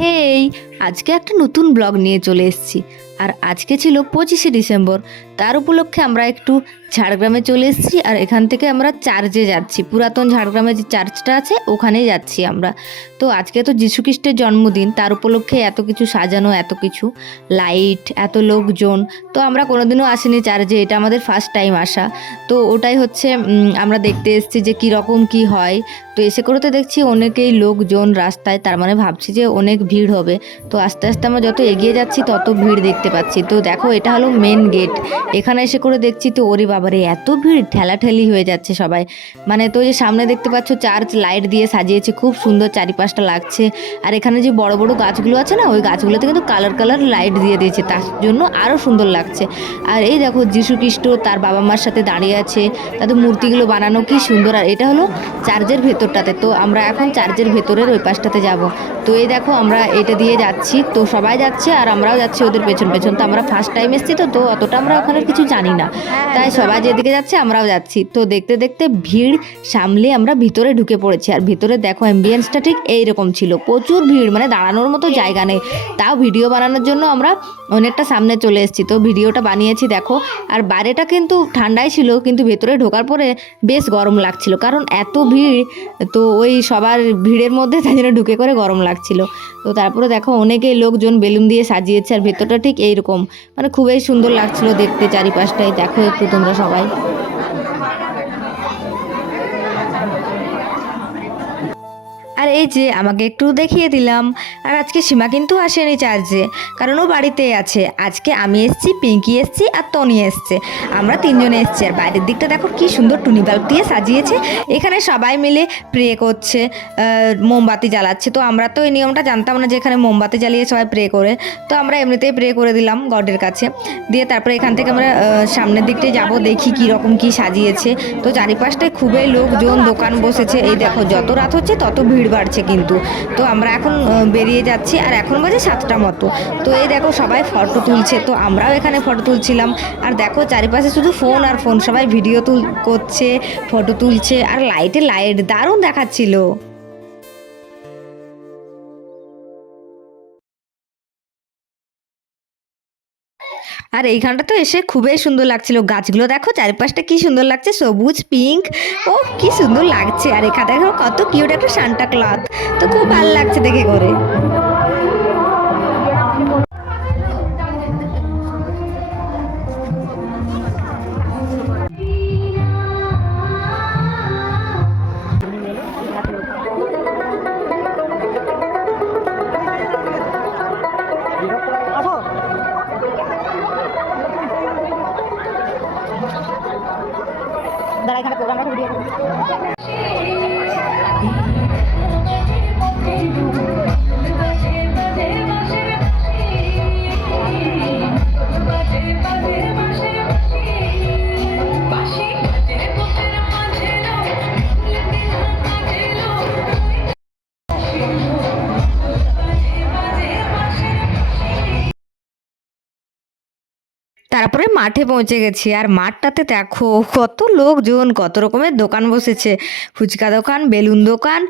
হেই, আজকে একটা নতুন ব্লগ নিয়ে চলে এসেছি। আর আজকে ছিল 25শে ডিসেম্বর। তার উপলক্ষে আমরা একটু ঝাড়গ্রামে চলে এসেছি। আর এখান থেকে আমরা চার্চে যাচ্ছি, পুরাতন ঝাড়গ্রামে যে চার্চটা আছে ওখানেই যাচ্ছি আমরা। তো আজকে তো যীশু খ্রিস্টের জন্মদিন, তার উপলক্ষে এত কিছু সাজানো, এত কিছু লাইট, এত লোকজন। তো আমরা কোনোদিনও আসিনি চার্চে, এটা আমাদের ফার্স্ট টাইম আসা। তো ওটাই হচ্ছে আমরা দেখতে এসেছি যে কীরকম কী হয়। তো এসে করে তো দেখছি অনেকেই লোকজন রাস্তায়, তার মানে ভাবছি যে অনেক ভিড় হবে। তো আস্তে আস্তে আমরা যত এগিয়ে যাচ্ছি তত ভিড় দেখতে পাচ্ছি। তো দেখো, এটা হলো মেন গেট। এখানে এসে করে দেখছি তো ওরে বাবারে এত ভিড়, ঠেলাঠেলি হয়ে যাচ্ছে সবাই। মানে তো যে সামনে দেখতে পাচ্ছ চার্চ লাইট দিয়ে সাজিয়েছে, খুব সুন্দর চারিপাশটা লাগছে। আর এখানে যে বড় বড় গাছগুলো আছে না, ওই গাছগুলোতে কিন্তু কালার কালার লাইট দিয়ে দিয়েছে, তার জন্য আরও সুন্দর লাগছে। আর এই দেখো যীশু খ্রিস্ট তার বাবা মার সাথে দাঁড়িয়ে আছে, তাদের মূর্তিগুলো বানানো কি সুন্দর। আর এটা হলো চার্চের ভেতরটাতে। তো আমরা এখন চার্চের ভেতরের ওই পাশটাতে যাব। তো এই দেখো আমরা এটা দিয়ে যাচ্ছি, তো সবাই যাচ্ছে আর আমরাও যাচ্ছি ওদের পেছন পেছন। তো আমরা ফার্স্ট টাইম এসেছি, তো অতটা আমরা ওখানে কিছু জানি না, তাই সবাই যেদিকে যাচ্ছে আমরাও যাচ্ছি। তো দেখতে দেখতে ভিড় সামলে আমরা ভিতরে ঢুকে পড়েছি। আর ভিতরে দেখো অ্যাম্বিয়েন্সটা ঠিক এইরকম ছিল, প্রচুর ভিড়, মানে দাঁড়ানোর মতো জায়গা নেই। তাও ভিডিও বানানোর জন্য আমরা অনেকটা সামনে চলে এসেছি, তো ভিডিওটা বানিয়েছি দেখো। আর বাইরেটা কিন্তু ঠান্ডাই ছিল, কিন্তু ভেতরে ঢোকার পরে বেশ গরম লাগছিল, কারণ এত ভিড়। তো ওই সবার ভিড়ের মধ্যে তাই জন্য ঢুকে করে গরম লাগছিল। তো তারপরে দেখো অনেকেই লোকজন বেলুন দিয়ে সাজিয়েছে, আর ভেতরটা ঠিক এইরকম, মানে খুবই সুন্দর লাগছিল দেখতে চারিপাশটাই। দেখো একটু তোমরা সবাই। আর এই যে আমাকে একটু দেখিয়ে দিলাম। আর আজকে সীমা কিন্তু আসেনি চার্চে, কারণ ও বাড়িতেই আছে। আজকে আমি এসেছি, পিঙ্কি এসেছি, আর টনি এসছে, আমরা তিনজনে এসেছি। আর বাইরের দিকটা দেখো কি সুন্দর টুনি বাল্ব দিয়ে সাজিয়েছে। এখানে সবাই মিলে প্রে করছে, মোমবাতি জ্বালাচ্ছে। তো আমরা তো এই নিয়মটা জানতাম না যে এখানে মোমবাতি জ্বালিয়ে সবাই প্রে করে। তো আমরা এমনিতেই প্রে করে দিলাম গডের কাছে। দিয়ে তারপরে এখান থেকে আমরা সামনের দিকটায় যাব, দেখি কীরকম কী সাজিয়েছে। তো চারিপাশটায় খুবই লোকজন, দোকান বসেছে। এই দেখো যত রাত হচ্ছে তত ভিড় বাড়ছে কিন্তু। তো আমরা এখন বেরিয়ে যাচ্ছি, আর এখন বাজে 7টা মতো। তো এই দেখো সবাই ফটো তুলছে, তো আমরাও এখানে ফটো তুলছিলাম। আর দেখো চারিপাশে শুধু ফোন আর ফোন, সবাই ভিডিও করছে, ফটো তুলছে। আর লাইটে লাইট দারুণ দেখাচ্ছিল। আর এইখানটা তো এসে খুবই সুন্দর লাগছিল, গাছগুলো দেখো চারিপাশটা কি সুন্দর লাগছে, সবুজ পিঙ্ক। ও কি সুন্দর লাগছে। আর এখানে দেখো কত কিউট একটা সান্টা ক্লথ, তো খুব ভালো লাগছে দেখে করে। দাঁড়া, এখানে প্রোগ্রাম ভিডিও তারপরে মাঠে পৌঁছে গেছি। আর মাঠটাতে দেখো কত লোকজন, কত রকমের দোকান বসেছে, ফুচকা দোকান, বেলুন দোকান,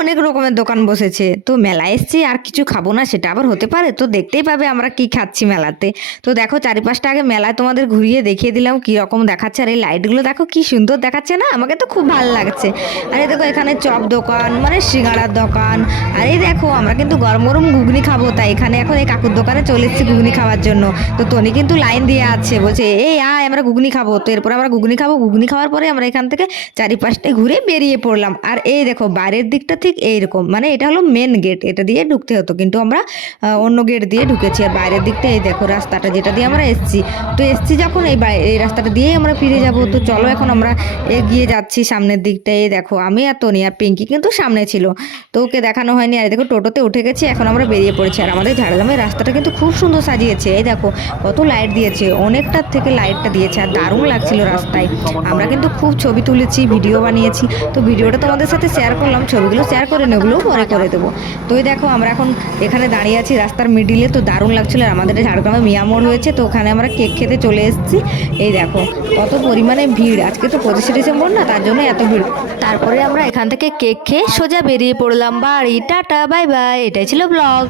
অনেক রকমের দোকান বসেছে। তো মেলায় এসছি, আর কিছু খাবো না সেটা আবার হতে পারে? তো দেখতেই পাবে আমরা কি খাচ্ছি মেলাতে। তো দেখো চারিপাশটা আগে মেলায় তোমাদের ঘুরিয়ে দেখিয়ে দিলাম কীরকম দেখাচ্ছে। আর এই লাইটগুলো দেখো কি সুন্দর দেখাচ্ছে না, আমাকে তো খুব ভালো লাগছে। আর এই দেখো এখানে চপ দোকান, মানে সিঙ্গাড়ার দোকান। আর এই দেখো আমরা কিন্তু গরম গরম ঘুগনি খাবো, তাই এখানে এখন এই কাকুর দোকানে চলে এসেছি ঘুগনি খাওয়ার জন্য। তো টনি কিন্তু লাইন দিয়ে আছে, বলছে এই আয় আমরা ঘুগনি খাবো। তো এরপর আমরা ঘুগনি খাবো, ঘুগনি খাওয়ার পরে আমরা এখান থেকে চারিপাশটায় ঘুরে বেরিয়ে পড়লাম। আর এই দেখো বাইরের দিকটা ঠিক এইরকম, মানে এটা হলো মেন গেট, এটা দিয়ে ঢুকতে হতো, কিন্তু আমরা অন্য গেট দিয়ে ঢুকেছি। আর বাইরের দিকটা এই দেখো রাস্তাটা যেটা দিয়ে আমরা এসেছি। তো এসেছি যখন এই রাস্তাটা দিয়েই আমরা ফিরে যাব। তো চলো এখন আমরা এগিয়ে যাচ্ছি সামনের দিকটায়। দেখো আমি আর টনি আর পিঙ্কি কিন্তু সামনে ছিল, তো ওকে দেখানো হয়নি। আর দেখো টোটোতে উঠে গেছি, এখন আমরা বেরিয়ে পড়েছি। আর আমাদের ঝাড়গ্রামের রাস্তাটা কিন্তু খুব সুন্দর সাজিয়েছে, এই দেখো কত লাইট দিয়েছে, অনেকটার থেকে লাইটটা দিয়েছে আর দারুণ লাগছিল রাস্তায়। আমরা কিন্তু খুব ছবি তুলেছি, ভিডিও বানিয়েছি, তো ভিডিওটা তোমাদের সাথে শেয়ার করলাম, ছবিগুলো শেয়ার করে নেই, ওগুলোও পরে করে দেবো। তো এই দেখো আমরা এখন এখানে দাঁড়িয়ে আছি রাস্তার মিডিলে, তো দারুণ লাগছিল। আর আমাদের ঝাড়গ্রামে মিয়া মোড় হয়েছে, তো ওখানে আমরা কেক খেতে চলে এসেছি। এই দেখো কত পরিমাণে ভিড়, আজকে তো 25শে ডিসেম্বর না, তার জন্য এত ভিড়। তারপরে আমরা এখান থেকে কেক খেয়ে সোজা বেরিয়ে পড়লাম বাড়ি। টাটা বাই বাই, এটাই ছিল ব্লগ।